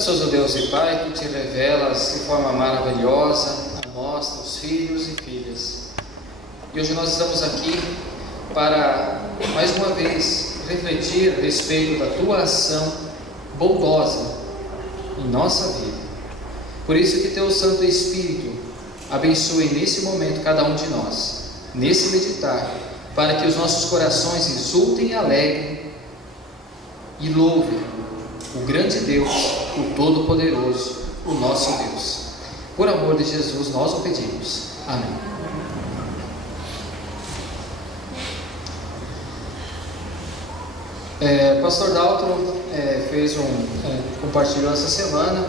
Graças a Deus e Pai, que te revelas de forma maravilhosa a nós, teus filhos e filhas. E hoje nós estamos aqui para, mais uma vez, refletir a respeito da tua ação bondosa em nossa vida. Por isso que teu Santo Espírito abençoe nesse momento cada um de nós, nesse meditar, para que os nossos corações exultem e alegrem e louvem o grande Deus, o Todo-Poderoso, o nosso Deus. Por amor de Jesus nós o pedimos. Amém. Pastor Dalton compartilhou essa semana,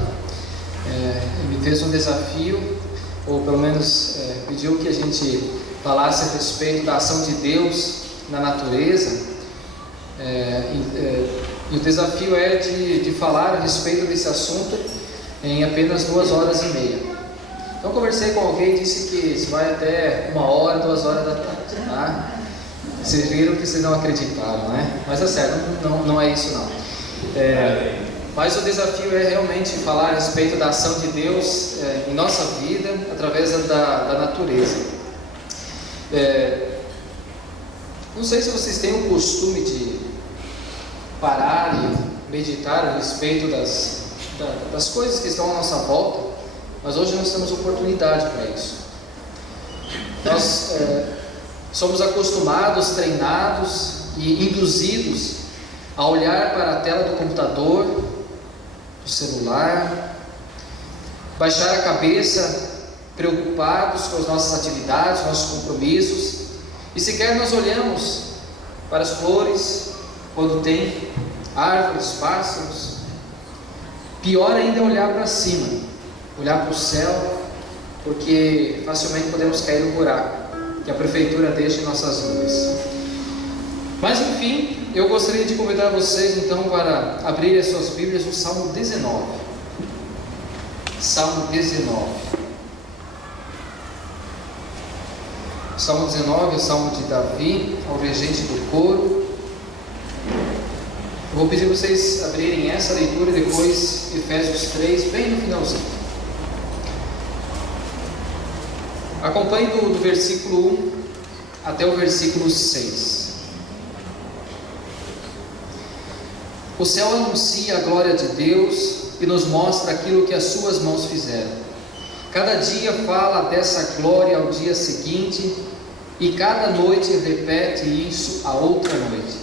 me fez um desafio, ou pelo menos pediu que a gente falasse a respeito da ação de Deus na natureza. E o desafio é de falar a respeito desse assunto em apenas 2h30. Então conversei com alguém e disse que isso vai até 1h, 2h da tarde, tá? Vocês viram que vocês não acreditaram, né? Mas é certo, não é isso não. Mas o desafio é realmente falar a respeito da ação de Deus em nossa vida, através da natureza. Não sei se vocês têm o costume de parar e meditar a respeito das coisas que estão à nossa volta, mas hoje nós temos oportunidade para isso. Nós somos acostumados, treinados e induzidos a olhar para a tela do computador, do celular, baixar a cabeça, preocupados com as nossas atividades, nossos compromissos, e sequer nós olhamos para as flores, quando tem árvores, pássaros. Pior ainda é olhar para cima, olhar para o céu, porque facilmente podemos cair no buraco que a prefeitura deixa em nossas nuvens. Mas enfim, eu gostaria de convidar vocês então para abrir as suas Bíblias no Salmo 19. Salmo 19. Salmo 19 é o Salmo de Davi, ao regente do coro. Eu vou pedir vocês abrirem essa leitura e depois Efésios 3, bem no finalzinho. Acompanhe do versículo 1 até o versículo 6. O céu anuncia a glória de Deus e nos mostra aquilo que as suas mãos fizeram. Cada dia fala dessa glória ao dia seguinte, e cada noite repete isso a outra noite.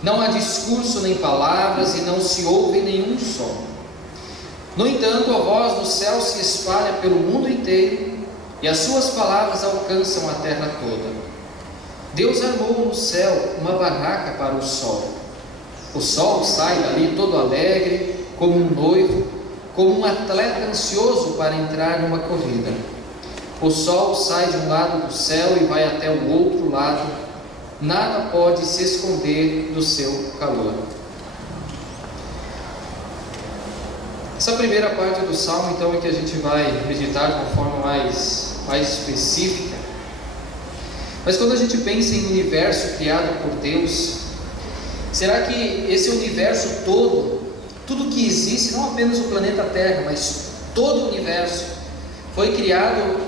Não há discurso nem palavras, e não se ouve nenhum som. No entanto, a voz do céu se espalha pelo mundo inteiro, e as suas palavras alcançam a terra toda. Deus armou no céu uma barraca para o sol. O sol sai dali todo alegre, como um noivo, como um atleta ansioso para entrar numa corrida. O sol sai de um lado do céu e vai até o outro lado. Nada pode se esconder do seu calor. Essa primeira parte do Salmo, então, é que a gente vai meditar de uma forma mais específica. Mas quando a gente pensa em universo criado por Deus, será que esse universo todo, tudo que existe, não apenas o planeta Terra, mas todo o universo, foi criado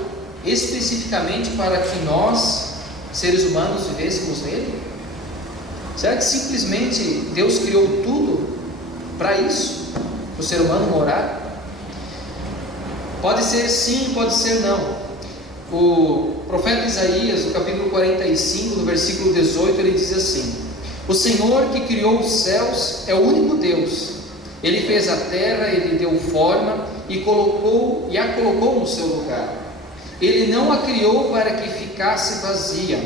especificamente para que nós, seres humanos, vivêssemos nele? Será que simplesmente Deus criou tudo para isso? Para o ser humano morar? Pode ser sim, pode ser não. O profeta Isaías, no capítulo 45, no versículo 18, ele diz assim: o Senhor que criou os céus é o único Deus. Ele fez a terra, ele deu forma e a colocou no seu lugar. Ele não a criou para que ficasse vazia,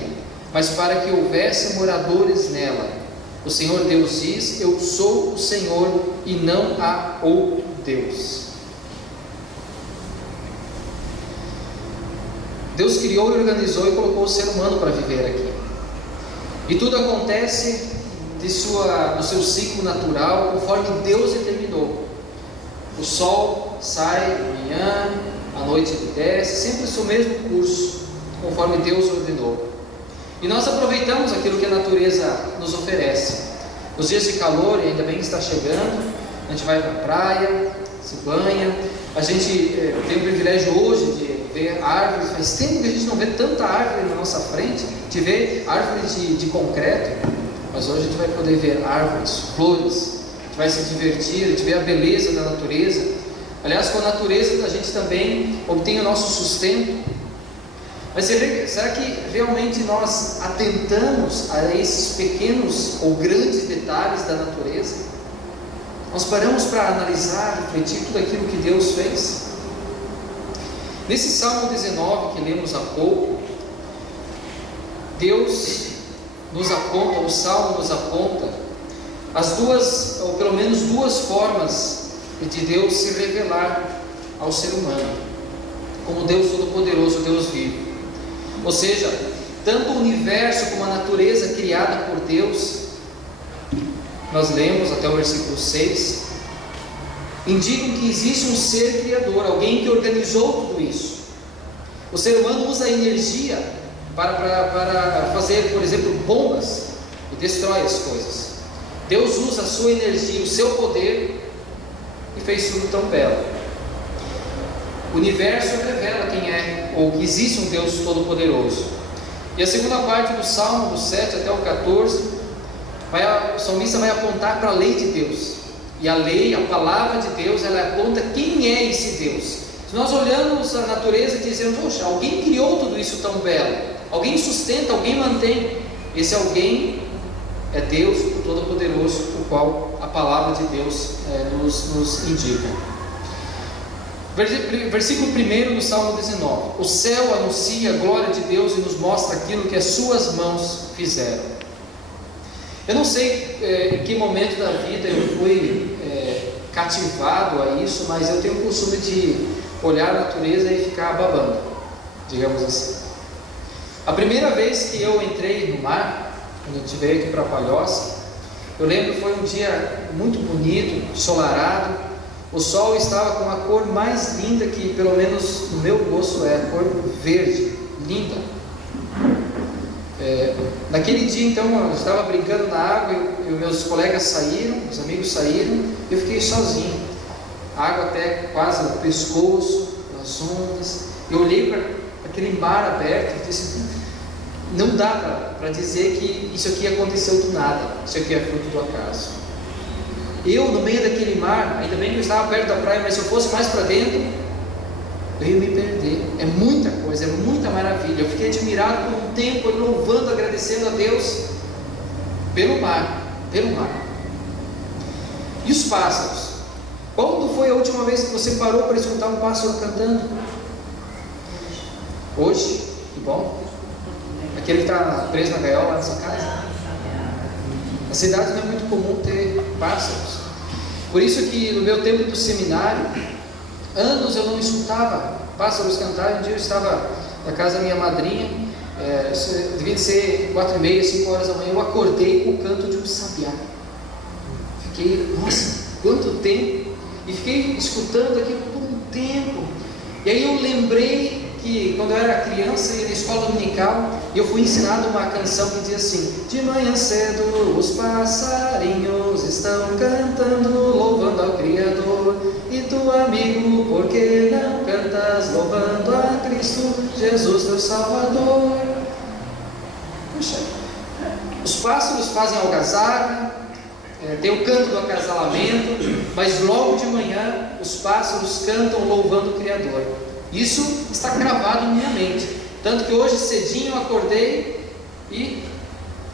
mas para que houvesse moradores nela. O Senhor Deus diz: eu sou o Senhor e não há outro Deus. Deus criou e organizou e colocou o ser humano para viver aqui. E tudo acontece do seu ciclo natural, conforme Deus determinou. O sol sai de manhã, a noite desce, sempre o seu mesmo curso, conforme Deus ordenou. E nós aproveitamos aquilo que a natureza nos oferece. Nos dias de calor, e ainda bem que está chegando, a gente vai para a praia, se banha. A gente tem o privilégio hoje de ver árvores. Faz tempo que a gente não vê tanta árvore na nossa frente. A gente vê árvores de concreto, mas hoje a gente vai poder ver árvores, flores. A gente vai se divertir, a gente vê a beleza da natureza. Aliás, com a natureza a gente também obtém o nosso sustento. Mas será que realmente nós atentamos a esses pequenos ou grandes detalhes da natureza? Nós paramos para analisar, refletir tudo aquilo que Deus fez? Nesse Salmo 19 que lemos há pouco, Deus nos aponta, o Salmo nos aponta as duas, ou pelo menos duas formas de Deus se revelar ao ser humano, como Deus Todo-Poderoso, Deus vivo. Ou seja, tanto o universo como a natureza criada por Deus, nós lemos até o versículo 6, indicam que existe um ser criador, alguém que organizou tudo isso. O ser humano usa a energia para fazer, por exemplo, bombas e destrói as coisas. Deus usa a sua energia, o seu poder e fez tudo tão belo. O universo revela quem é, ou que existe um Deus Todo-Poderoso. E a segunda parte do Salmo, do 7 até o 14, o salmista vai apontar para a lei de Deus. E a lei, a palavra de Deus, ela aponta quem é esse Deus. Se nós olhamos a natureza e dizemos, poxa, alguém criou tudo isso tão belo, alguém sustenta, alguém mantém. Esse alguém é Deus, o Todo-Poderoso, o qual a palavra de Deus nos indica. Versículo 1 do Salmo 19: o céu anuncia a glória de Deus e nos mostra aquilo que as suas mãos fizeram. Eu não sei em que momento da vida eu fui cativado a isso, mas eu tenho o costume de olhar a natureza e ficar babando, digamos assim. A primeira vez que eu entrei no mar, quando a gente veio aqui para Palhoça, eu lembro que foi um dia muito bonito, ensolarado. O sol estava com a cor mais linda que, pelo menos no meu gosto, é a cor verde, linda. Naquele dia, então, eu estava brincando na água e os meus colegas saíram, os amigos saíram, e eu fiquei sozinho. A água até quase no pescoço, nas ondas. Eu olhei para aquele mar aberto e disse: não dá para dizer que isso aqui aconteceu do nada, isso aqui é fruto do acaso. Eu, no meio daquele mar, ainda bem que eu estava perto da praia, mas se eu fosse mais para dentro, eu ia me perder. É muita coisa, é muita maravilha. Eu fiquei admirado por um tempo, louvando, agradecendo a Deus pelo mar, E os pássaros? Quando foi a última vez que você parou para escutar um pássaro cantando? Hoje? Que bom. Aquele que está preso na gaiola nessa casa? Na cidade não é muito comum ter pássaros. Por isso que no meu tempo do seminário, anos eu não escutava pássaros cantar. Um dia eu estava na casa da minha madrinha, devia ser 4h30, 5 horas da manhã, eu acordei com o canto de um sabiá. Fiquei, nossa, quanto tempo! E fiquei escutando aquilo por um tempo. E aí eu lembrei que quando eu era criança, ia na escola dominical, e eu fui ensinado uma canção que dizia assim: de manhã cedo os passarinhos estão cantando, louvando ao Criador. E tu, amigo, por que não cantas louvando a Cristo, Jesus teu Salvador? Puxa, os pássaros fazem algazarra, tem o canto do acasalamento, mas logo de manhã os pássaros cantam louvando o Criador. Isso está gravado em minha mente, tanto que hoje cedinho eu acordei e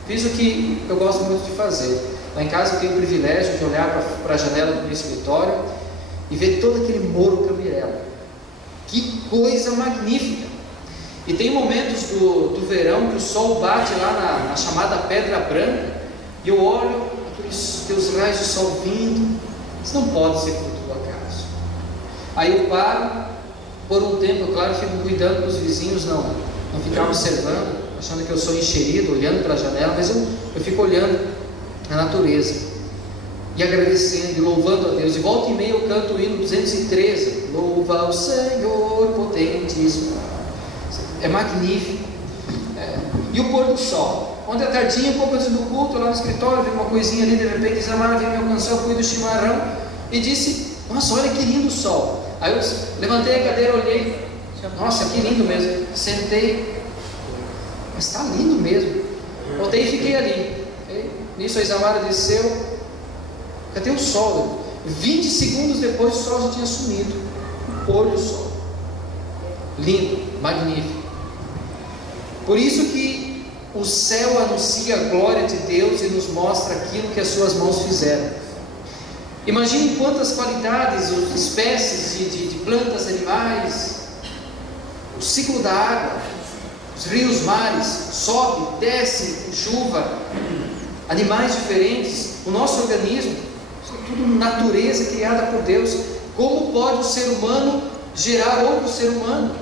fiz o que eu gosto muito de fazer. Lá em casa eu tenho o privilégio de olhar para a janela do meu escritório e ver todo aquele Morro Cambilela. Que coisa magnífica! E tem momentos do verão que o sol bate lá na chamada Pedra Branca, e eu olho aqueles raios de sol vindo. Isso não pode ser fruto do acaso. Aí eu paro por um tempo, claro, fico cuidando dos vizinhos, não ficar observando, achando que eu sou enxerido, olhando para a janela, mas eu fico olhando a natureza e agradecendo e louvando a Deus. E volta e meia eu canto o hino 213, louva o Senhor potentíssimo. É magnífico. E o pôr do sol. Ontem à tardinha, um pouco antes do culto, lá no escritório, vi uma coisinha ali, de repente diz: a Mara veio me alcançar, eu fui do chimarrão e disse: Nossa, olha que lindo o sol. Aí eu levantei a cadeira, olhei, nossa, que lindo mesmo. Sentei, mas está lindo mesmo. Voltei e fiquei ali. Nisso a Isamara desceu. Cadê o sol? 20 segundos depois o sol já tinha sumido. O pôr do sol. Lindo, magnífico. Por isso que o céu anuncia a glória de Deus e nos mostra aquilo que as suas mãos fizeram. Imagine quantas qualidades, espécies de plantas, animais, o ciclo da água, os rios, mares, sobe, desce, chuva, animais diferentes, o nosso organismo, isso é tudo natureza criada por Deus. Como pode o ser humano gerar outro ser humano?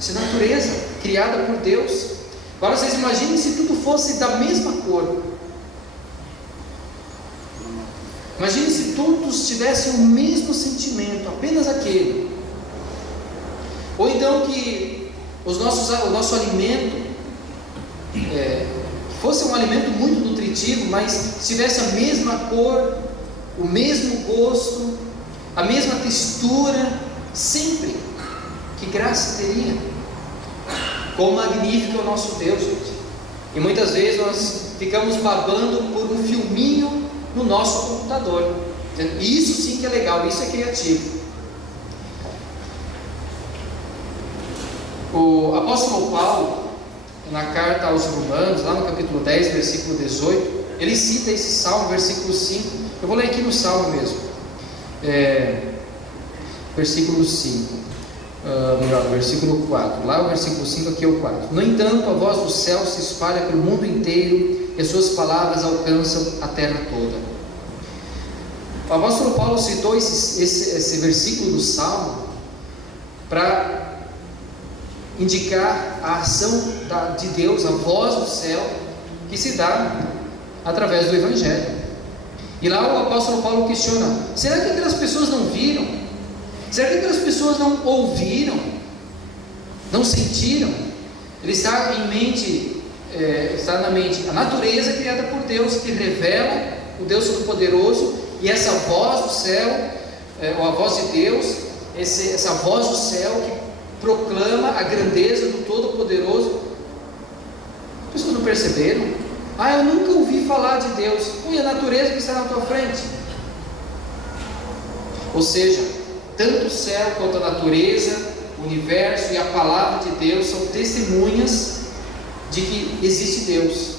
Isso é natureza criada por Deus. Agora vocês imaginem se tudo fosse da mesma cor. Imagine se todos tivessem o mesmo sentimento, apenas aquele. Ou então que o nosso alimento fosse um alimento muito nutritivo, mas tivesse a mesma cor, o mesmo gosto, a mesma textura, sempre. Que graça teria! Quão magnífico é o nosso Deus, gente. E muitas vezes nós ficamos babando por um filminho no nosso computador. E isso sim que é legal, isso é criativo. O apóstolo Paulo, na carta aos Romanos, lá no capítulo 10, versículo 18, ele cita esse salmo, versículo 5. Eu vou ler aqui no salmo mesmo. Versículo 5. Versículo 4. Lá o versículo 5, aqui é o 4. No entanto, a voz do céu se espalha pelo mundo inteiro e as suas palavras alcançam a terra toda. O apóstolo Paulo citou esse versículo do salmo para indicar a ação de Deus, a voz do céu, que se dá através do Evangelho. E lá o apóstolo Paulo questiona: será que aquelas pessoas não viram? Será que aquelas pessoas não ouviram? Não sentiram? Ele está em mente, está na mente a natureza criada por Deus, que revela o Deus Todo-Poderoso, e essa voz do céu, ou a voz de Deus, essa voz do céu que proclama a grandeza do Todo-Poderoso. As pessoas não perceberam? Eu nunca ouvi falar de Deus. E a natureza que está na tua frente? Ou seja, tanto o céu quanto a natureza, o universo e a palavra de Deus são testemunhas de que existe Deus.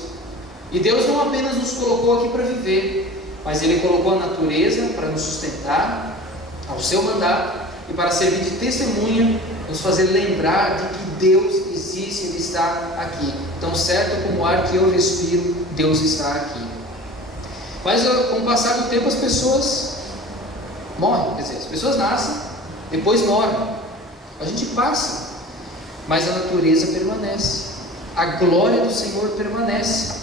E Deus não apenas nos colocou aqui para viver, mas Ele colocou a natureza para nos sustentar ao seu mandato e para servir de testemunha, nos fazer lembrar de que Deus existe, Ele está aqui. Tão certo como o ar que eu respiro, Deus está aqui. Mas com o passar do tempo as pessoas morrem, quer dizer, as pessoas nascem, depois morrem, a gente passa, mas a natureza permanece, a glória do Senhor permanece.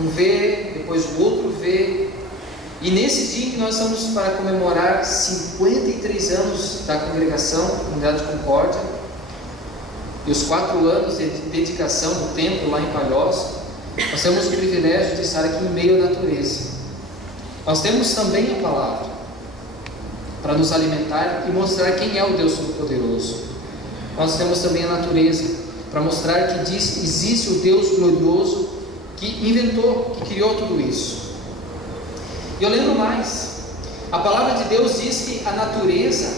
Um vê, depois o outro vê. E nesse dia que nós estamos para comemorar 53 anos da congregação, da Comunidade Concórdia, e os 4 anos de dedicação do templo lá em Palhoça, nós temos o privilégio de estar aqui em meio à natureza. Nós temos também a palavra para nos alimentar e mostrar quem é o Deus Todo-Poderoso. Nós temos também a natureza para mostrar que existe o Deus glorioso que inventou, que criou tudo isso. E eu lembro mais, a palavra de Deus diz que a natureza,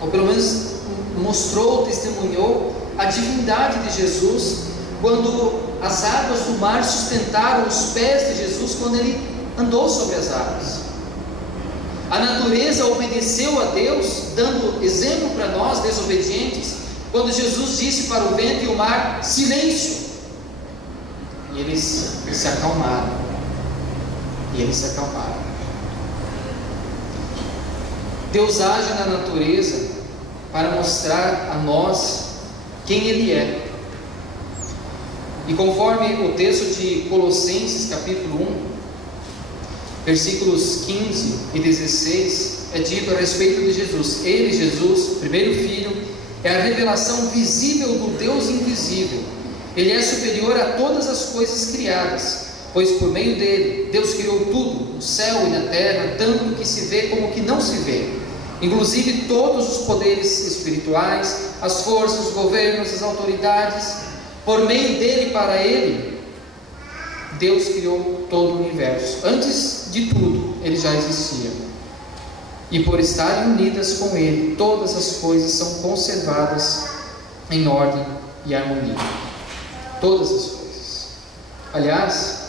ou pelo menos mostrou, testemunhou a divindade de Jesus, quando as águas do mar sustentaram os pés de Jesus quando Ele andou sobre as águas. A natureza obedeceu a Deus, dando exemplo para nós desobedientes, quando Jesus disse para o vento e o mar: silêncio, e eles se acalmaram. Deus age na natureza para mostrar a nós quem Ele é. E conforme o texto de Colossenses capítulo 1, versículos 15 e 16, é dito a respeito de Jesus. Ele, Jesus, primeiro Filho, é a revelação visível do Deus invisível. Ele é superior a todas as coisas criadas, pois por meio dele Deus criou tudo, no céu e na terra, tanto o que se vê como o que não se vê, inclusive todos os poderes espirituais, as forças, os governos, as autoridades. Por meio dele e para ele, Deus criou todo o universo. Antes de tudo, ele já existia. E por estarem unidas com ele, todas as coisas são conservadas em ordem e harmonia. Todas as coisas. Aliás,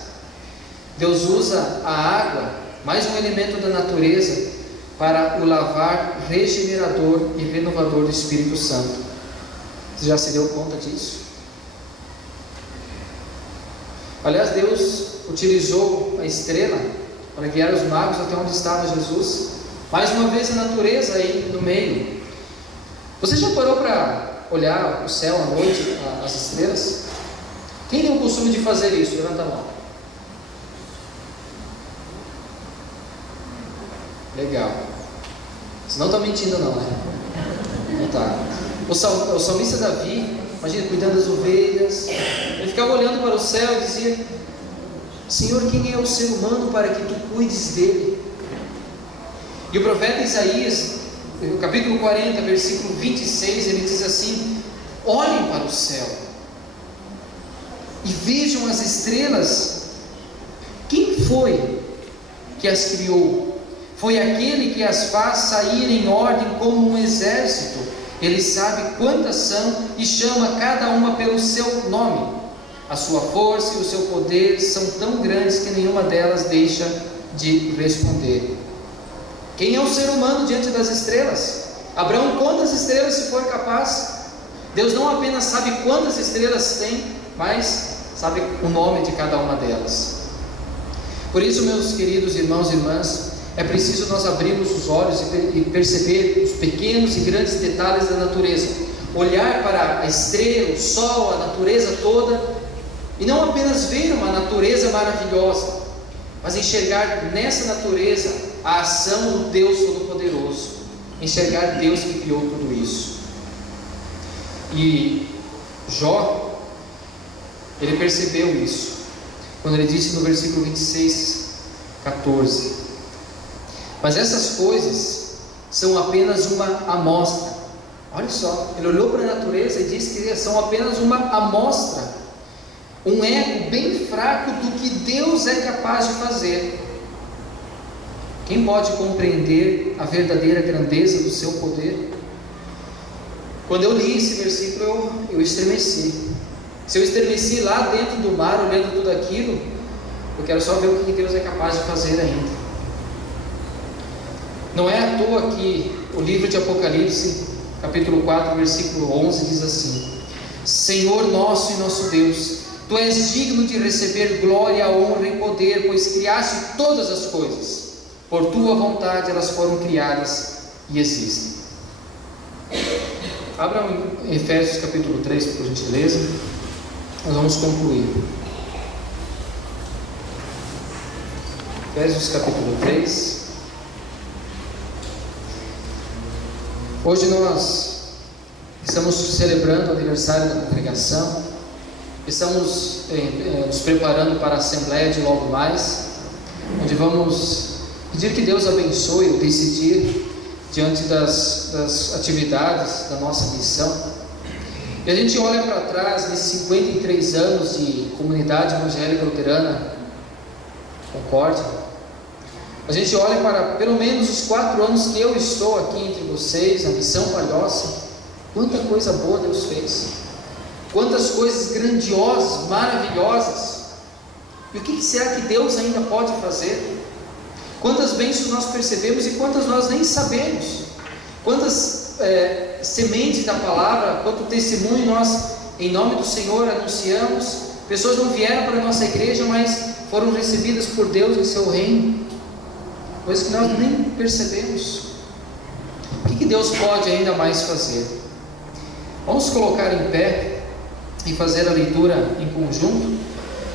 Deus usa a água, mais um elemento da natureza, para o lavar regenerador e renovador do Espírito Santo. Você já se deu conta disso? Aliás, Deus utilizou a estrela para guiar os magos até onde estava Jesus. Mais uma vez a natureza aí no meio. Você já parou para olhar o céu à noite, as estrelas? Quem tem o costume de fazer isso? Levanta a mão. Legal. Você não está mentindo não, né? Não está. O salmista Davi, imagina, cuidando das ovelhas, ele ficava olhando para o céu e dizia: Senhor, quem é o ser humano para que tu cuides dele? E o profeta Isaías, no capítulo 40, versículo 26, ele diz assim: olhem para o céu e vejam as estrelas. Quem foi que as criou? Foi aquele que as faz sair em ordem como um exército. Ele sabe quantas são e chama cada uma pelo seu nome. A sua força e o seu poder são tão grandes que nenhuma delas deixa de responder. Quem é o ser humano diante das estrelas? Abraão conta as estrelas se for capaz. Deus não apenas sabe quantas estrelas tem, mas sabe o nome de cada uma delas. Por isso, meus queridos irmãos e irmãs, é preciso nós abrirmos os olhos e perceber os pequenos e grandes detalhes da natureza. Olhar para a estrela, o sol, a natureza toda, e não apenas ver uma natureza maravilhosa, mas enxergar nessa natureza a ação do Deus Todo-Poderoso. Enxergar Deus que criou tudo isso. E Jó, ele percebeu isso, quando ele disse no versículo 26, 14: mas essas coisas são apenas uma amostra. Olha só, ele olhou para a natureza e disse que são apenas uma amostra, um eco bem fraco do que Deus é capaz de fazer. Quem pode compreender a verdadeira grandeza do seu poder? Quando eu li esse versículo, eu estremeci. Se eu estremeci lá dentro do mar, olhando tudo aquilo, eu quero só ver o que Deus é capaz de fazer ainda. Não é à toa que o livro de Apocalipse, capítulo 4, versículo 11, diz assim: Senhor nosso e nosso Deus, Tu és digno de receber glória, honra e poder, pois criaste todas as coisas. Por Tua vontade elas foram criadas e existem. Abra em Efésios capítulo 3, por gentileza. Nós vamos concluir. Efésios capítulo 3. Hoje nós estamos celebrando o aniversário da congregação, estamos nos preparando para a assembleia de logo mais, onde vamos pedir que Deus abençoe o decidir diante das atividades da nossa missão. E a gente olha para trás nesses 53 anos de comunidade evangélica luterana Concórdia. A gente olha para pelo menos os 4 anos que eu estou aqui entre vocês, na Missão Palhoça. Quanta coisa boa Deus fez, quantas coisas grandiosas, maravilhosas. E o que será que Deus ainda pode fazer? Quantas bênçãos nós percebemos e quantas nós nem sabemos. Quantas sementes da palavra, quanto testemunho nós, em nome do Senhor, anunciamos. Pessoas não vieram para a nossa igreja, mas foram recebidas por Deus em seu reino, coisas que nós nem percebemos. O que Deus pode ainda mais fazer? Vamos colocar em pé e fazer a leitura em conjunto.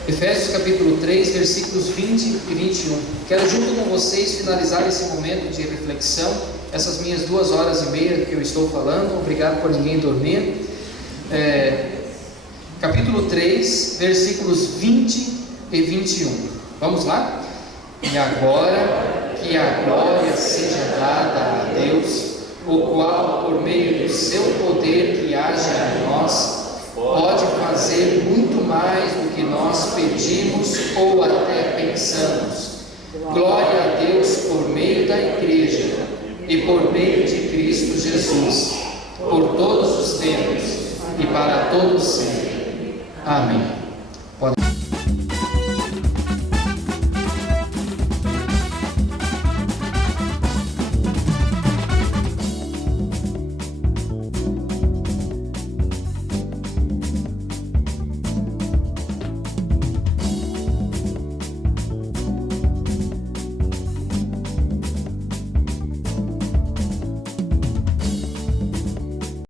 Efésios capítulo 3, versículos 20 e 21. Quero junto com vocês finalizar esse momento de reflexão, essas minhas 2h30 que eu estou falando. Obrigado por ninguém dormir. Capítulo 3, versículos 20 e 21. Vamos lá? E agora que a glória seja dada a Deus, o qual, por meio do seu poder que age em nós, pode fazer muito mais do que nós pedimos ou até pensamos. Glória a Deus por meio da Igreja e por meio de Cristo Jesus, por todos os tempos e para todos sempre. Amém. Pode...